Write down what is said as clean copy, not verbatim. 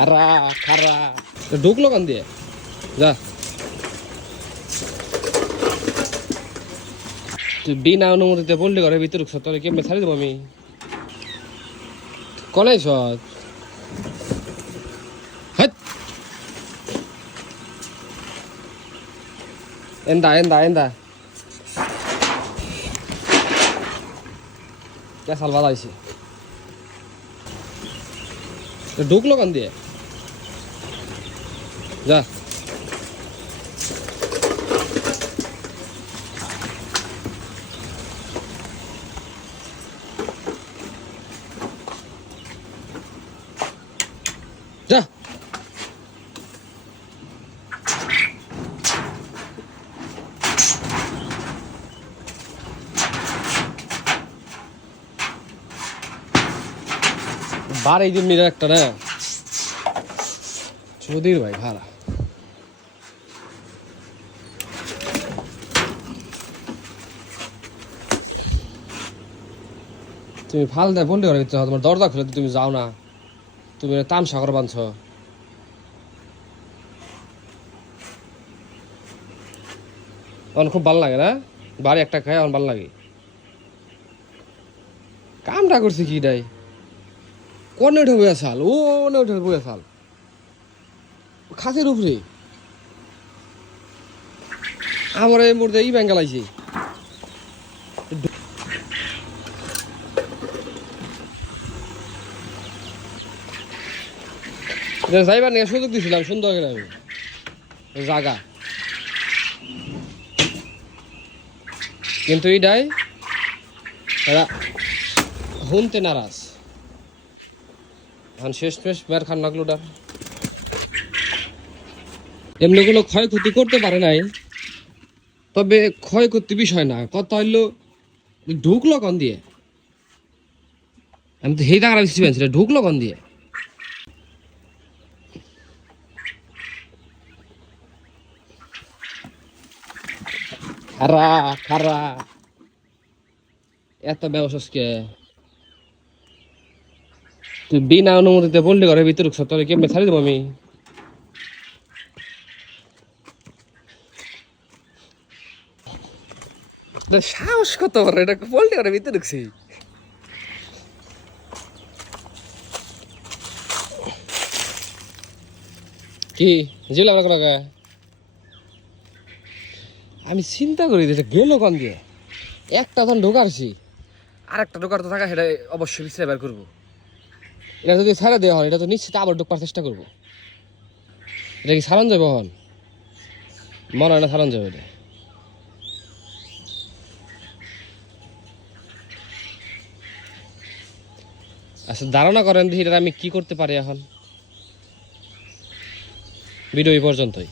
খারা খারা ঢুকলো কান দিয়ে যা তুই বিনা অনুমতিতে বললি ঘরের ভিতরে ঢুকছ তাহলে কেমনে ছাড়ি দেবো আমি কলাই সৎ এন্দা এন্দা এন্দা কে সাল বালাইছে ঢুকলো কান দিয়ে যা যা বারে এই জন্য একটা না চৌধুরীর ভাই ভাড়া তুমি ফাল দেয় বললে ঘরে ভিতরে তোমার দরজা খুলে তুমি যাও না তুমি তামসা করে বাঁধছ তখন খুব ভালো লাগে না বাড়ি একটা খায় আমার ভালো লাগে কামটা করছে কি ডাই কোনে উঠে বইয়া সাল ও উঠে বইয়া সাল খাসের উপরে আমার এই মুহূর্তে এই ব্যাঙ্গাল আইছে যাইবার নিয়ে সুযোগ দিছিলাম সুন্দর করে আমি জাগা কিন্তু এইটাই এরা শুনতে নারাজ এখন শেষ মেশ মেয়ের খান লাগলোটার এমনি কোনো ক্ষয়ক্ষতি করতে পারে নাই তবে ক্ষয়ক্ষতি বিষয় না কথা হইলো ঢুকলো কন দিয়ে আমি তো সেই টাকা বেশি পেয়েছি ঢুকলো কন দিয়ে খারা খারা এত ব্যবসাকে তুই বিনা অনুমতিতে বললি ঘরের ভিতরে ঢুকছ তাহলে কেমনে ছাড়ি দেবো আমি সাহস কত বড় এটা বললি ঘরের ভিতরে ঢুকছি কি জিলা আমি চিন্তা করি যে গেল কন দিয়ে একটা তখন ঢোকারছি আর একটা ঢোকার তো থাকা সেটা অবশ্যই বিশ্রায় বের করবো এটা যদি ছেড়ে দেওয়া হয় এটা তো নিশ্চিত আবার ঢোকার চেষ্টা করবো এটা কি সারান যাবে হন মনে হয় না সারান যাবে এটা আচ্ছা ধারণা করেন এটা আমি কি করতে পারি এখন ভিডিও এই পর্যন্তই